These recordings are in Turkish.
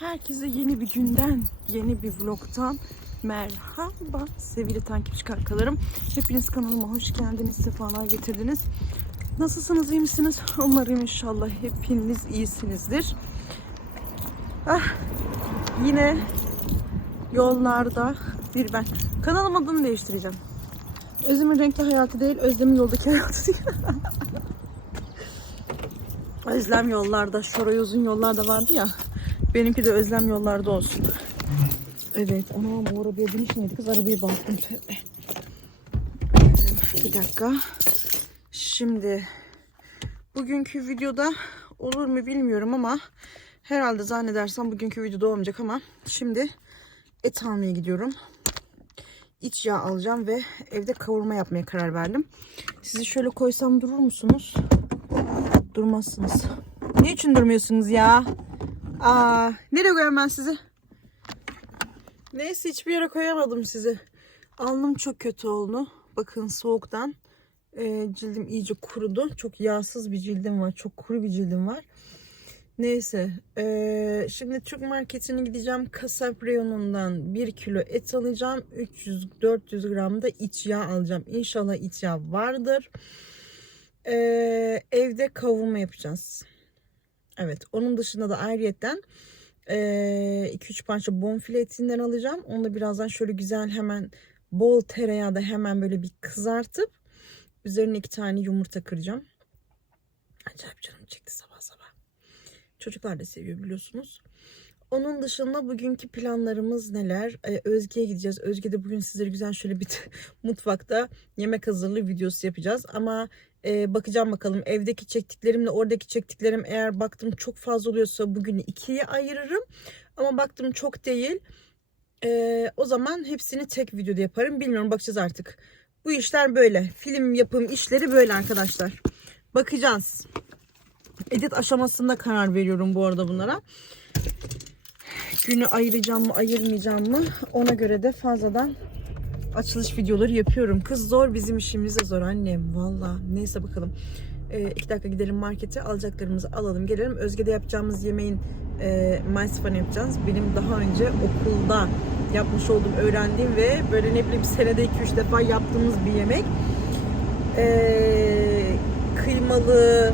Herkese yeni bir günden, yeni bir vlogtan merhaba sevgili takipçi kankalarım. Hepiniz kanalıma hoş geldiniz, sefalar getirdiniz. Nasılsınız, iyi misiniz? Umarım inşallah hepiniz iyisinizdir. Ah, yine yollarda bir ben. Kanalım adını değiştireceğim. Özlem'in renkli hayatı değil, Özlem'in yoldaki hayatı değil. Özlem yollarda, Şoray uzun yollarda vardı ya. Benimki de özlem yollarda olsun. Evet, anam o arabaya biniş neydi kız? Arabaya baktım. Bir dakika. Şimdi bugünkü videoda olur mu bilmiyorum ama herhalde zannedersem bugünkü videoda olmayacak ama şimdi et almaya gidiyorum. İç yağ alacağım ve evde kavurma yapmaya karar verdim. Sizi şöyle koysam durur musunuz? Durmazsınız. Niçin durmuyorsunuz ya? Aa, nereye koyayım ben sizi? Neyse hiçbir yere koyamadım sizi. Alnım çok kötü oldu. Bakın soğuktan e, cildim iyice kurudu. Çok yağsız bir cildim var. Çok kuru bir cildim var. Neyse. e, şimdi Türk marketine gideceğim. Kasap reyonundan 1 kilo et alacağım. 300-400 gram da iç yağ alacağım. İnşallah iç yağ vardır. E, evde kavurma yapacağız. Evet. Onun dışında da ayrıyetten 2-3 parça bonfile etinden alacağım. Onu da birazdan şöyle güzel hemen bol tereyağda hemen böyle bir kızartıp üzerine iki tane yumurta kıracağım. Acayip canım çekti sabah sabah. Çocuklar da seviyor biliyorsunuz. Onun dışında bugünkü planlarımız neler? Ee, Özge'ye gideceğiz. Özge'de bugün sizlere güzel şöyle bir mutfakta yemek hazırlığı videosu yapacağız. Ama e, bakacağım bakalım evdeki çektiklerimle oradaki çektiklerim eğer baktım çok fazla oluyorsa bugünü ikiye ayırırım. Ama baktım çok değil. e, o zaman hepsini tek videoda yaparım. Bilmiyorum bakacağız artık. Bu işler böyle. Film yapım işleri böyle arkadaşlar. Bakacağız. Edit aşamasında karar veriyorum bu arada bunlara. Günü ayıracağım mı ayırmayacağım mı ona göre de fazladan açılış videoları yapıyorum. Kız zor bizim işimiz de zor annem. Valla neyse bakalım. Ee, iki dakika gidelim markete alacaklarımızı alalım gelelim. Özge'de yapacağımız yemeğin e, masifani yapacağız. Benim daha önce okulda yapmış olduğum, öğrendiğim ve böyle ne bileyim senede 2-3 defa yaptığımız bir yemek. Ee, kıymalı,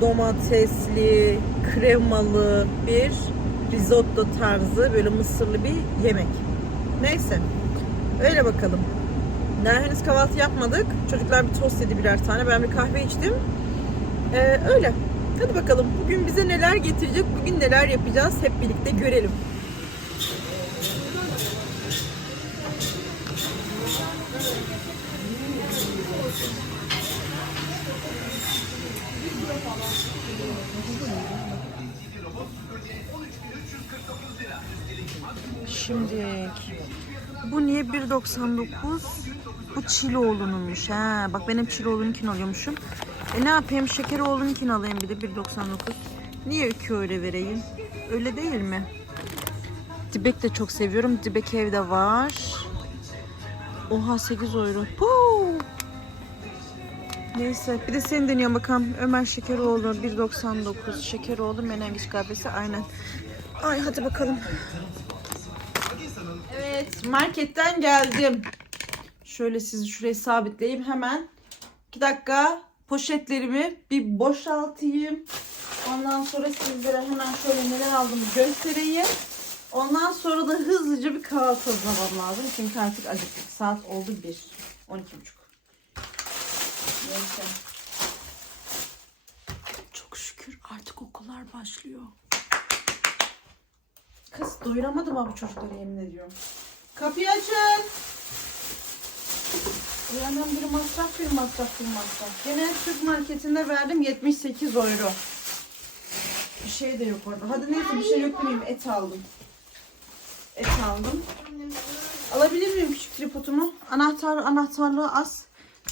domatesli, kremalı bir risotto tarzı böyle mısırlı bir yemek. Neyse. Öyle bakalım. Daha henüz kahvaltı yapmadık. Çocuklar bir tost yedi birer tane. Ben bir kahve içtim. Ee, öyle. Hadi bakalım. Bugün bize neler getirecek, bugün neler yapacağız hep birlikte görelim. Şimdi bu niye 1.99? Bu Çiloğlu'nunmuş. Ha, bak benim Çiloğlu'nunkini alıyormuşum. E ne yapayım? Şekeroğlu'nunkini alayım bir de 1.99. Niye 2 öyle vereyim? Öyle değil mi? Dibek de çok seviyorum. Dibek evde var. Oha 8 euro. Puu! Neyse bir de seni deniyorum bakalım. Ömer Şekeroğlu 1.99. Şekeroğlu menengiç kahvesi aynen. Ay hadi bakalım. Marketten geldim. Şöyle sizi şuraya sabitleyeyim hemen. 2 dakika poşetlerimi bir boşaltayım. Ondan sonra sizlere hemen şöyle neler aldım göstereyim. Ondan sonra da hızlıca bir kahvaltı hazırlamam lazım. Çünkü artık acıktık. Saat oldu 1. 12.30. Neyse. Çok şükür artık okullar başlıyor. Kız doyuramadım ha bu çocukları yemin ediyorum. Kapıyı açın. Uyandan biri masraf bir masraf bir masraf. Gene Türk marketinde verdim 78 euro. Bir şey de yok orada. Hadi neyse bir şey yok demeyeyim. Et aldım. Et aldım. Alabilir miyim küçük tripodumu? Anahtar, anahtarlığı az.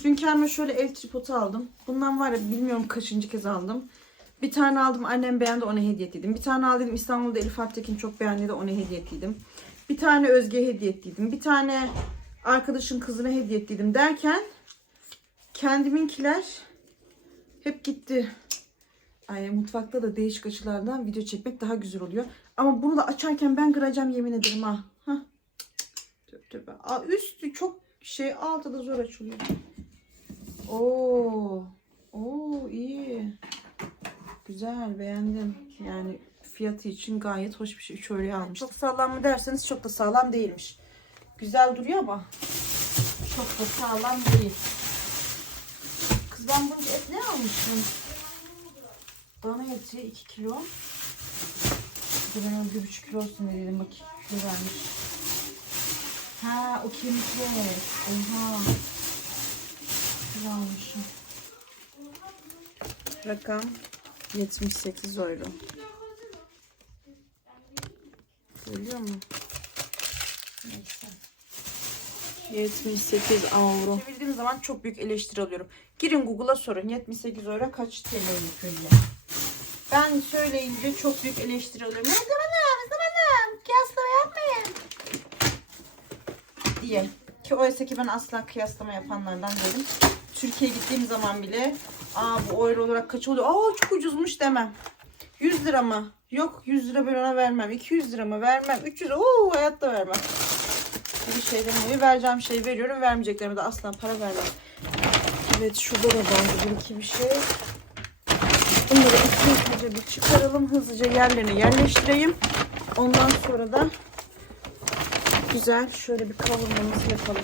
Dün kendime şöyle ev tripodu aldım. Bundan var ya bilmiyorum kaçıncı kez aldım. Bir tane aldım annem beğendi ona hediye ettiydim. Bir tane aldım İstanbul'da Elif Alptekin çok beğendi de ona hediye ettiydim. Bir tane Özge hediye ettiydim. Bir tane arkadaşın kızına hediye ettiydim derken kendiminkiler hep gitti. Ay, mutfakta da değişik açılardan video çekmek daha güzel oluyor. Ama bunu da açarken ben kıracağım yemin ederim ha. Hah. Tövbe tövbe. Üstü çok şey altı da zor açılıyor. Oo. Oo iyi. Güzel beğendim. Yani fiyatı için gayet hoş bir şey. Şöyle almış. Çok sağlam mı derseniz çok da sağlam değilmiş. Güzel duruyor ama çok da sağlam değil. Kız ben bunca et ne almışım? Dana eti 2 kilo. Bir ben ona 1,5 kilo olsun dedim. Bak kilo vermiş. Ha o kemikli. Oha. Kilo almışım. Rakam 78 euro. Görüyor musun? Neyse. 78 avro. Çevirdiğim zaman çok büyük eleştiri alıyorum. Girin Google'a sorun. 78 euro kaç TL yapıyor Ben söyleyince çok büyük eleştiri alıyorum. Ne zamanım, zamanım. Kıyaslama yapmayın. Diye. Ki oysa ki ben asla kıyaslama yapanlardan değilim. Türkiye'ye gittiğim zaman bile aa bu euro olarak kaç oluyor? Aa çok ucuzmuş demem. 100 lira mı? Yok 100 lira ben ona vermem. 200 lira mı? Vermem. 300 lira. Oo hayatta vermem. Bir şeylerin gibi vereceğim şeyi veriyorum. Vermeyeceklerime de asla para vermem. Evet şurada da var bir iki bir şey. Bunları iki hızlıca bir çıkaralım. Hızlıca yerlerine yerleştireyim. Ondan sonra da güzel şöyle bir kavurmamızı yapalım.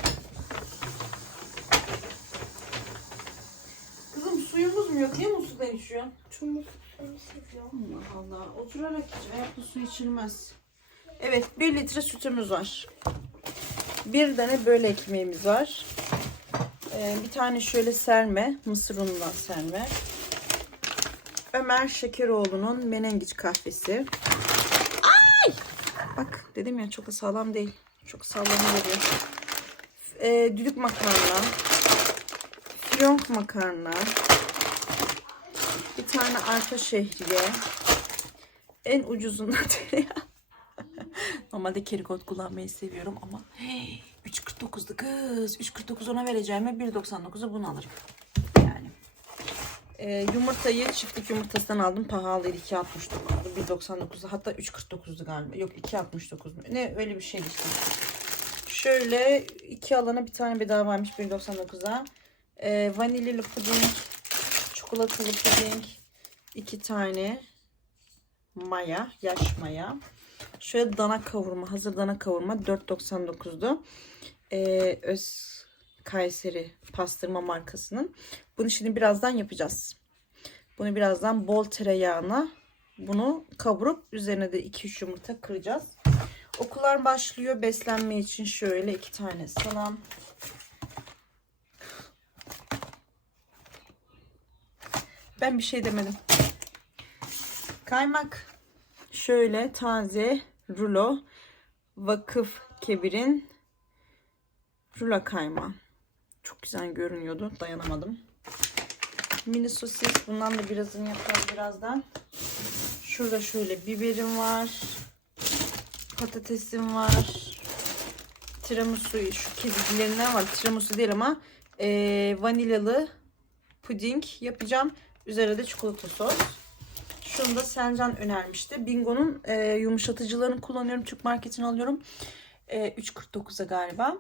Kızım suyumuz mu yok? Niye mu sudan içiyorsun? Seviyorum. Allah Allah. Oturarak iç. Ayakta su içilmez. Evet. 1 litre sütümüz var. Bir tane böyle ekmeğimiz var. Ee, bir tane şöyle serme. Mısır unundan serme. Ömer Şekeroğlu'nun menengiç kahvesi. Ay! Bak dedim ya çok da sağlam değil. Çok sağlam veriyor. Ee, düdük makarna. Fiyonk makarna. Tane arpa şehriye. En ucuzundan tereyağı. Normalde kerikot kullanmayı seviyorum ama hey, 3.49'du kız. 3.49 ona vereceğime 1.99'a bunu alırım. Yani. Ee, yumurtayı çiftlik yumurtasından aldım. Pahalıydı. 2.69'du. 1.99'du. Hatta 3.49'du galiba. Yok 2.69 mu? Ne öyle bir şeydi işte. Şöyle iki alana bir tane bedavaymış 1.99'a. Ee, vanilyalı puding, çikolatalı puding, iki tane maya, yaş maya. Şöyle dana kavurma, hazır dana kavurma 4.99'du. Ee, Öz Kayseri pastırma markasının. Bunu şimdi birazdan yapacağız. Bunu birazdan bol tereyağına bunu kavurup üzerine de 2-3 yumurta kıracağız. Okullar başlıyor. Beslenme için şöyle iki tane salam. Ben bir şey demedim. Kaymak. Şöyle taze rulo vakıf kebirin rulo kaymağı. Çok güzel görünüyordu. Dayanamadım. Mini sosis. Bundan da birazını yapacağız birazdan. Şurada şöyle biberim var. Patatesim var. Tiramisu şu kedicilerinden var. Tiramisu değil ama eee, vanilyalı puding yapacağım. Üzerine de çikolata sos. Şunu da Selcan önermişti. Bingo'nun e, yumuşatıcılarını kullanıyorum. Türk marketini alıyorum. E, 3.49'a galiba.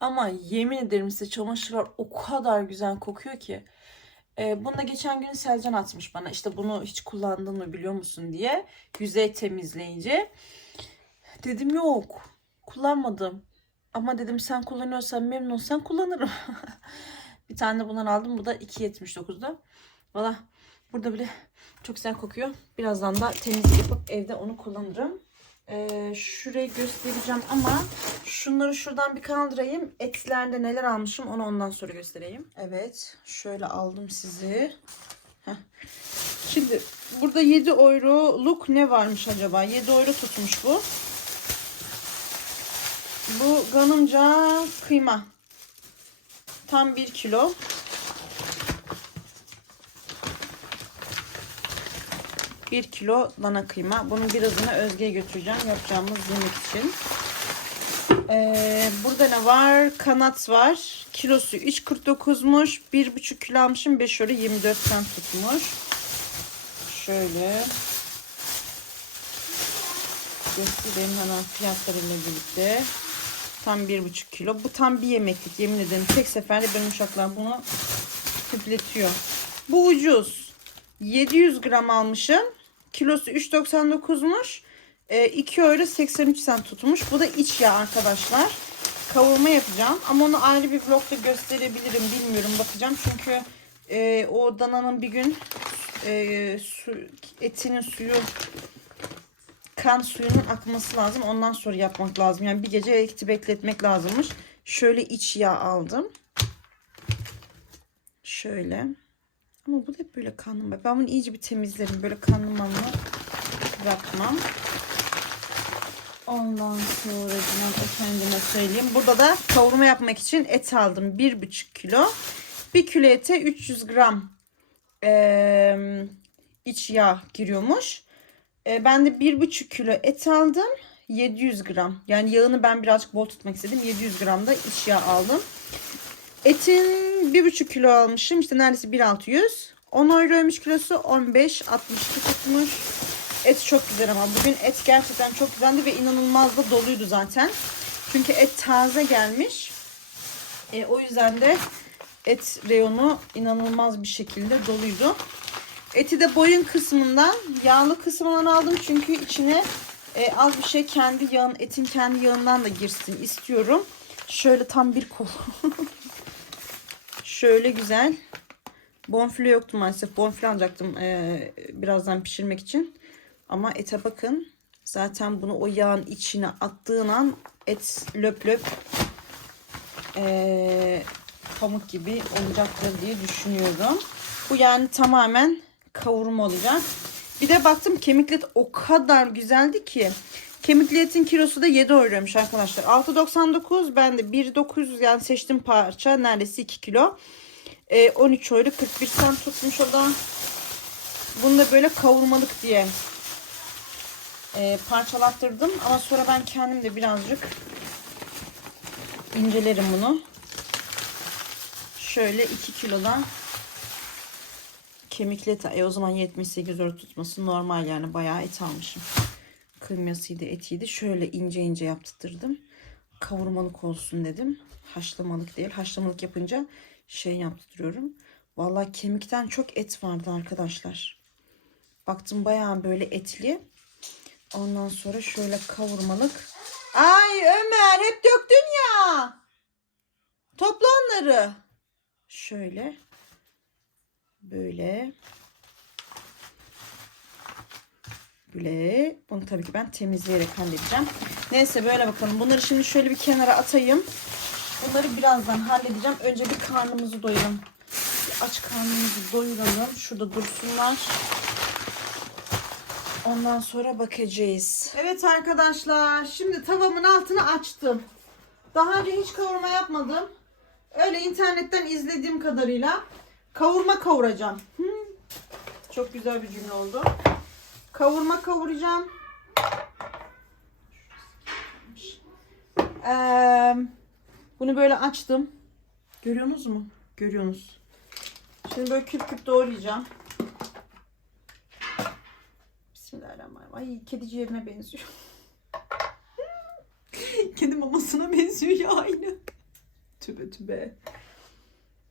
Ama yemin ederim size çamaşırlar o kadar güzel kokuyor ki. E, bunu da geçen gün Selcan atmış bana. İşte bunu hiç kullandın mı biliyor musun diye. Yüzey temizleyici. Dedim yok. Kullanmadım. Ama dedim sen kullanıyorsan memnunsan kullanırım. bir tane de bundan aldım. Bu da 2.79'da. Valla burada bile çok güzel kokuyor. Birazdan da temizlik yapıp evde onu kullanırım. Ee, şurayı göstereceğim ama şunları şuradan bir kaldırayım. Etlerde neler almışım onu ondan sonra göstereyim. Evet. Şöyle aldım sizi. Heh. Şimdi burada 7 euroluk ne varmış acaba? 7 euro tutmuş bu. Bu ganımca kıyma. Tam 1 kilo. Bir kilo dana kıyma. Bunun birazını Özge'ye götüreceğim. Yapacağımız yemek için. Ee, burada ne var? Kanat var. Kilosu 3.49'muş. 1,5 kilo almışım. 5 euro 24 cent tutmuş. şöyle göstereyim hemen fiyatlarıyla birlikte. Tam bir buçuk kilo. Bu tam bir yemeklik yemin ederim. Tek seferde benim uşaklar bunu tüpletiyor. Bu ucuz. 700 gram almışım. Kilosu 3.99'muş. E, 2 euro 83 cent tutmuş. Bu da iç yağ arkadaşlar. Kavurma yapacağım. Ama onu ayrı bir vlogda gösterebilirim. Bilmiyorum bakacağım. Çünkü e, o dananın bir gün e, su, etinin suyu kan suyunun akması lazım. Ondan sonra yapmak lazım. Yani bir gece eti bekletmek lazımmış. Şöyle iç yağ aldım. Şöyle. Ama bu da hep böyle kanlı. Ben bunu iyice bir temizlerim. Böyle kanlı manlı bırakmam. Ondan sonra efendime söyleyeyim. Burada da kavurma yapmak için et aldım. 1,5 kilo. 1 kilo ete 300 gram eee, iç yağ giriyormuş. E, ben de 1,5 kilo et aldım. 700 gram. Yani yağını ben birazcık bol tutmak istedim. 700 gram da iç yağ aldım. Etin 1,5 kilo almışım. İşte neredeyse 1,600. 10 euroymuş kilosu. 15,62 tutmuş. Et çok güzel ama bugün et gerçekten çok güzeldi ve inanılmaz da doluydu zaten. Çünkü et taze gelmiş. E, o yüzden de et reyonu inanılmaz bir şekilde doluydu. Eti de boyun kısmından yağlı kısmından aldım çünkü içine e, az bir şey kendi yağın etin kendi yağından da girsin istiyorum. Şöyle tam bir kol. Şöyle güzel. Bonfile yoktu maalesef. Bonfile alacaktım e, birazdan pişirmek için. Ama ete bakın. Zaten bunu o yağın içine attığın an et löp löp e, pamuk gibi olacaktır diye düşünüyorum. Bu yani tamamen kavurma olacak. Bir de baktım kemikli et o kadar güzeldi ki. Kemikli etin kilosu da 7 euroymuş arkadaşlar. 6.99 ben de 1.900 yani seçtim parça neredeyse 2 kilo. Ee, 13 euro 41 cent tutmuş o da. Bunu da böyle kavurmalık diye e, parçalattırdım. Ama sonra ben kendim de birazcık incelerim bunu. Şöyle 2 kilodan kemikli et. E o zaman 78 euro tutması normal yani bayağı et almışım. Kıymasıydı etiydi. Şöyle ince ince yaptırdım. Kavurmalık olsun dedim. Haşlamalık değil. Haşlamalık yapınca şey yaptırıyorum. Vallahi kemikten çok et vardı arkadaşlar. Baktım bayağı böyle etli. Ondan sonra şöyle kavurmalık. Ay Ömer hep döktün ya. Topla onları. Şöyle. Böyle. Böyle. Bunu tabii ki ben temizleyerek halledeceğim. Neyse böyle bakalım. Bunları şimdi şöyle bir kenara atayım. Bunları birazdan halledeceğim. Önce bir karnımızı doyuralım. Bir aç karnımızı doyuralım. Şurada dursunlar. Ondan sonra bakacağız. Evet arkadaşlar. Şimdi tavamın altını açtım. Daha önce hiç kavurma yapmadım. Öyle internetten izlediğim kadarıyla kavurma kavuracağım. Çok güzel bir cümle oldu. Kavurma kavuracağım. Ee, bunu böyle açtım. Görüyorsunuz mu? Görüyorsunuz. Şimdi böyle küp küp doğrayacağım. Bismillahirrahmanirrahim. Ay kedi ciğerine benziyor. kedi mamasına benziyor ya aynı. Tübe tübe.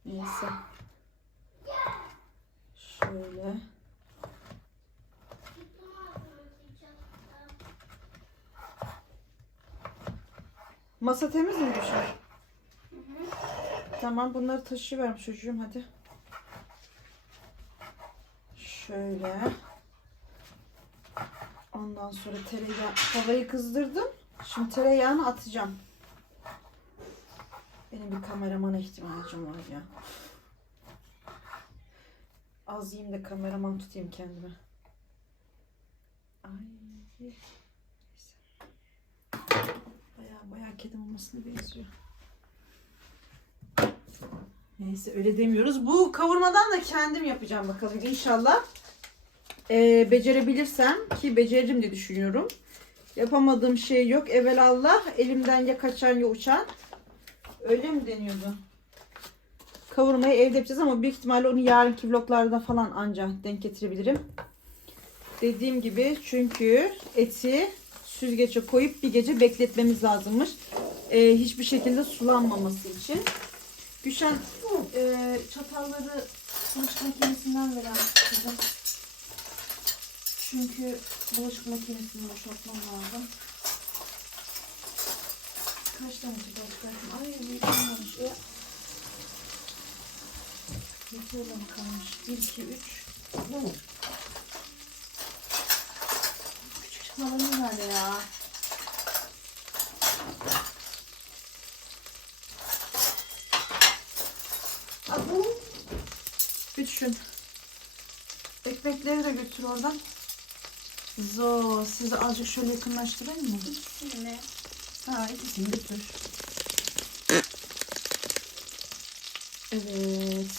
Neyse. Şöyle. Masa temiz mi Gülşah? Tamam bunları taşıyorum çocuğum hadi. Şöyle. Ondan sonra tereyağı, tavayı kızdırdım. Şimdi tereyağını atacağım. Benim bir kameramana ihtiyacım var ya. Az yiyeyim de kameraman tutayım kendime. Ay. Neyse. Baya baya kedi mamasına benziyor. Neyse öyle demiyoruz. Bu kavurmadan da kendim yapacağım bakalım inşallah. Ee, becerebilirsem ki beceririm diye düşünüyorum. Yapamadığım şey yok. Evelallah elimden ya kaçan ya uçan. Öyle mi deniyordu? Kavurmayı evde yapacağız ama büyük ihtimalle onu yarınki vloglarda falan anca denk getirebilirim. Dediğim gibi çünkü eti süzgece koyup bir gece bekletmemiz lazımmış. Ee, hiçbir şekilde sulanmaması için. Gülşen e, çatalları bulaşık makinesinden veren kızım. Çünkü bulaşık makinesini boşaltmam lazım. Kaç tane çatal çıkarttım? Ay büyük olmamış ya. Mi kalmış? 1, 2, 3. Çıkmalarım nerede ya? Abu. Düşün. Ekmekleri de götür oradan. Zo, sizi azıcık şöyle yakınlaştırayım mı? İkisini. Ha, ikisini götür. Evet.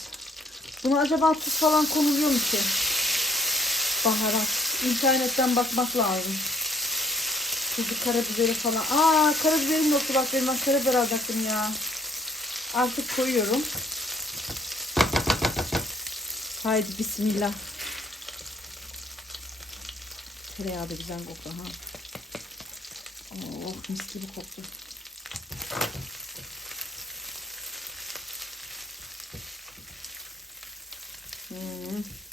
Buna acaba tuz falan konuluyor mu ki? Baharat. İnternetten bakmak lazım. Tuzu, karabiberi falan. Aa, karabiberim yoktu bak benim ben karabiber alacaktım ya. Artık koyuyorum. Haydi bismillah. Tereyağı da güzel koktu ha. Oh mis gibi koktu. Hmm.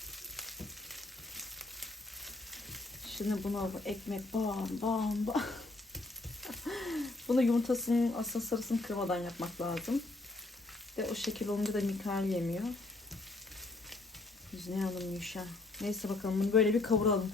Şimdi buna bu ekmek bam bam bam. Bunu yumurtasının asıl sarısını kırmadan yapmak lazım. Ve o şekil olunca da Mikael yemiyor. Biz ne alalım Yuşa. Neyse bakalım bunu böyle bir kavuralım.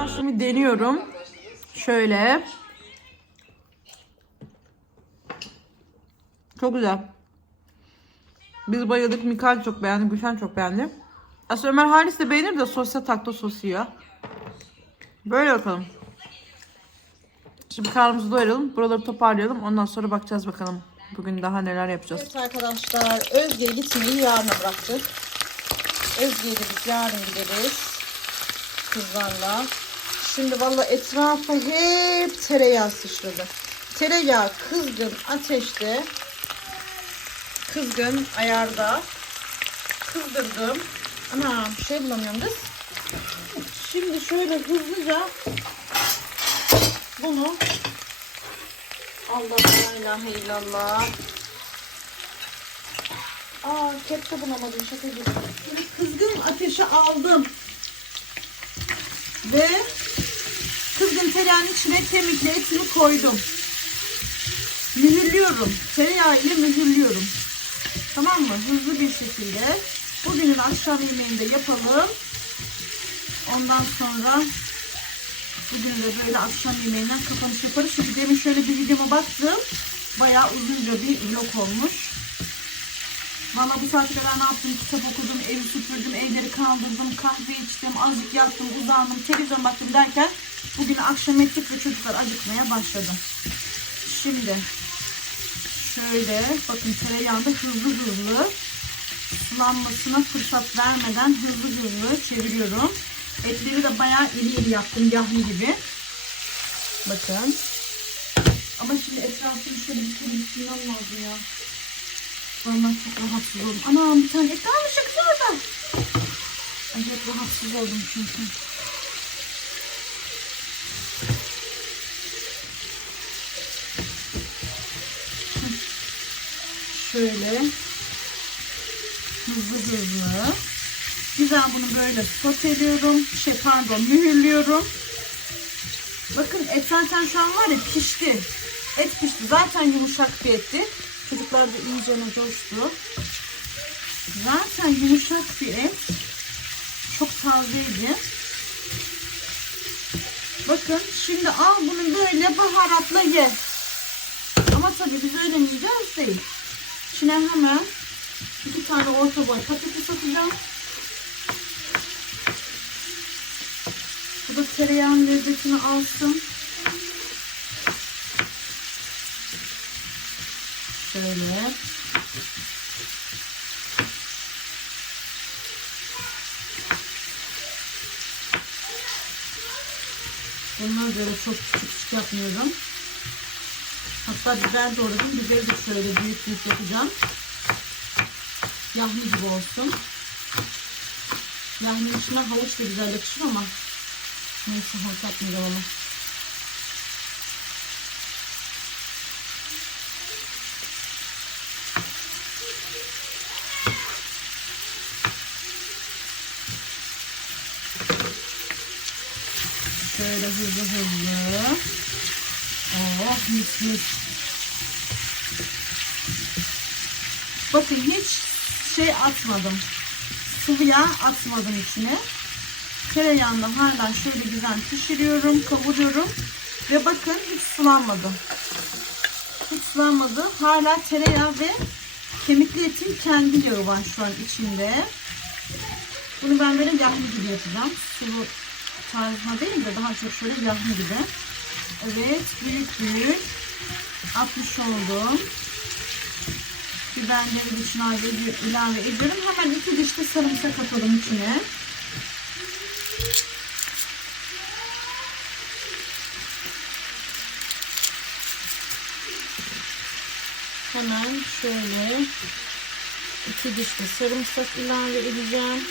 Arkadaşlar şimdi deniyorum. Şöyle. Çok güzel. Biz bayıldık. Mikael çok beğendi. Gülşen çok beğendi. Aslında Ömer Halis de beğenir de sosya takto sosu yiyor. Böyle bakalım. Şimdi karnımızı doyuralım. Buraları toparlayalım. Ondan sonra bakacağız bakalım. Bugün daha neler yapacağız. Evet arkadaşlar. Özge'yi gitmeyi yarına bıraktık. Özge'yi dedik yarın gideriz kızlarla. Şimdi valla etrafa hep tereyağı sıçradı. Tereyağı kızgın ateşte, kızgın ayarda kızdırdım. Ana şey bulamıyorum. Şimdi şöyle hızlıca bunu Allah la ilahe illallah. Aa kepçe bulamadım şaka gibi. Şimdi kızgın ateşe aldım. Ve kızgın tereyağının içine kemikle etini koydum. Mühürlüyorum. Tereyağı ile mühürlüyorum. Tamam mı? Hızlı bir şekilde. Bugünün akşam yemeğinde yapalım. Ondan sonra bugün de böyle akşam yemeğinden kapanış yaparız. Çünkü demin şöyle bir videoma baktım. Bayağı uzunca bir vlog olmuş. Valla bu saate kadar ne yaptım? Kitap okudum, evi süpürdüm, evleri kaldırdım, kahve içtim, azıcık yattım, uzandım, televizyon baktım derken bugün akşam ettik ve çocuklar acıkmaya başladı. Şimdi şöyle bakın tereyağında hızlı hızlı sulanmasına fırsat vermeden hızlı hızlı çeviriyorum. Etleri de bayağı iri iri yaptım yahni gibi. Bakın. Ama şimdi etrafını şöyle bir kere üstünden lazım ya. Vallahi çok rahatsız oldum. Anam bir tane et kalmış kız orada. Acayip rahatsız oldum çünkü. Şöyle hızlı hızlı. Güzel bunu böyle soteliyorum. Şey pardon mühürlüyorum. Bakın et zaten şu an var ya pişti. Et pişti. Zaten yumuşak bir etti. Çocuklar da iyice coştu. Zaten yumuşak bir et. Çok tazeydi. Bakın şimdi al bunu böyle baharatla ye. Ama tabii biz öyle yiyeceğiz değil. İçine hemen iki tane orta boy patates atacağım. Bu da tereyağın lezzetini alsın. Şöyle. Bunları böyle çok küçük küçük yapmıyorum. Hatta biber doğradım. Biberi de şöyle büyük büyük yapacağım. Yahni gibi olsun. Yahninin içine havuç da güzel yakışır ama neyse havuç atmayacağım onu. Şöyle hızlı hızlı. Mis. Bakın hiç şey atmadım. Sıvı yağ atmadım içine. Tereyağında hala şöyle güzel pişiriyorum, kavuruyorum. Ve bakın hiç sulanmadı. Hiç sulanmadı. Hala tereyağı ve kemikli etin kendi yağı var şu an içinde. Bunu ben böyle yahni gibi yapacağım. Sulu tarzına değil de daha çok şöyle yahni gibi. Evet, büyük büyük atmış oldum. Biberleri içine ilave- ilave ediyorum. Hemen iki diş de sarımsak atalım içine. Hemen şöyle iki diş de sarımsak ilave edeceğim.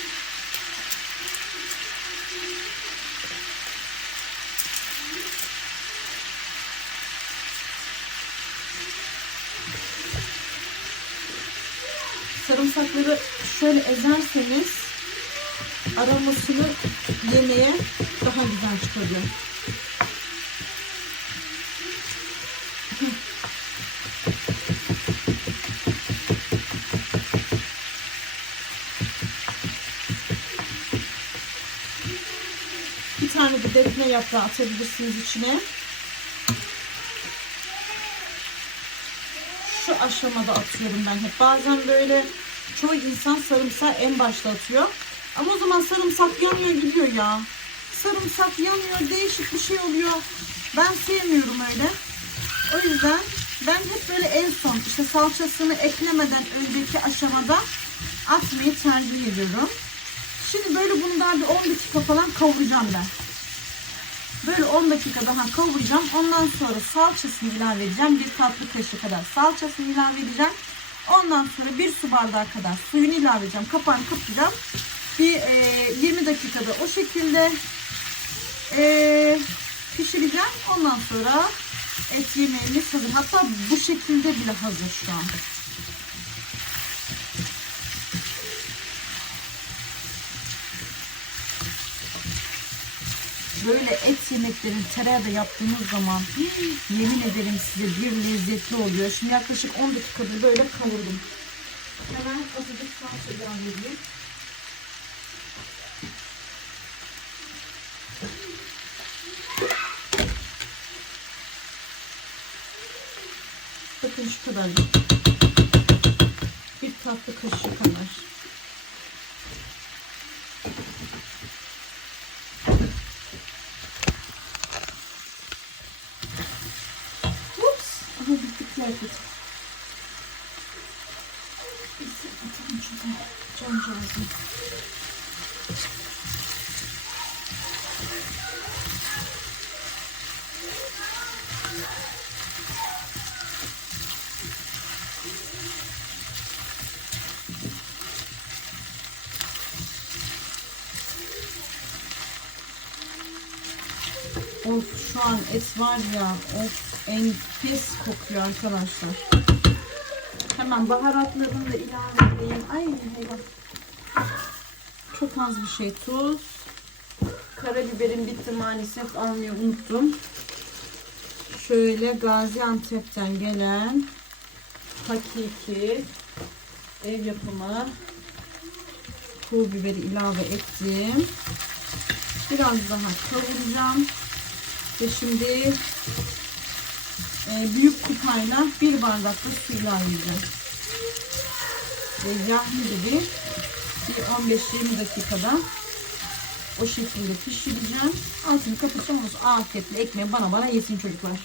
Şöyle ezerseniz aromasını yemeğe daha güzel çıkarıyor. Bir tane de defne yaprağı atabilirsiniz içine. şu aşamada atıyorum ben hep. Bazen böyle çoğu insan sarımsağı en başta atıyor. Ama o zaman sarımsak yanıyor gidiyor ya. Sarımsak yanıyor, değişik bir şey oluyor. Ben sevmiyorum öyle. O yüzden ben hep böyle en son işte salçasını eklemeden önceki aşamada atmayı tercih ediyorum. Şimdi böyle bunu daha bir 10 dakika falan kavuracağım ben. Böyle 10 dakika daha kavuracağım. Ondan sonra salçasını ilave edeceğim. Bir tatlı kaşığı kadar salçasını ilave edeceğim. Ondan sonra bir su bardağı kadar suyunu ilave edeceğim. Kapağını kapatacağım. Bir e, 20 dakikada o şekilde e, pişireceğim. Ondan sonra et yemeğimiz hazır. Hatta bu şekilde bile hazır şu an. Böyle et yemeklerini tereyağda yaptığınız zaman yemin ederim size bir lezzetli oluyor. Şimdi yaklaşık 10 dakikadır böyle kavurdum. Hemen azıcık salça ilave edeyim. Bakın şu kadar. Bir tatlı kaşığı kadar. Ups. Ama bitti kıyafet. Neyse, atalım şurada. Cancağızım. Of şu an et var ya of enfes kokuyor arkadaşlar. Hemen baharatlarını da ilave edeyim. Ay eyvah. Çok az bir şey tuz. Karabiberim bitti maalesef almayı unuttum. Şöyle Gaziantep'ten gelen hakiki ev yapımı pul biberi ilave ettim. Biraz daha kavuracağım. Ve şimdi e, büyük kupayla bir bardak da su ilave edeceğim. e, yahni gibi bir 15-20 dakikada o şekilde pişireceğim. Altını kapatıp afiyetle ekmeği bana bana yesin çocuklar.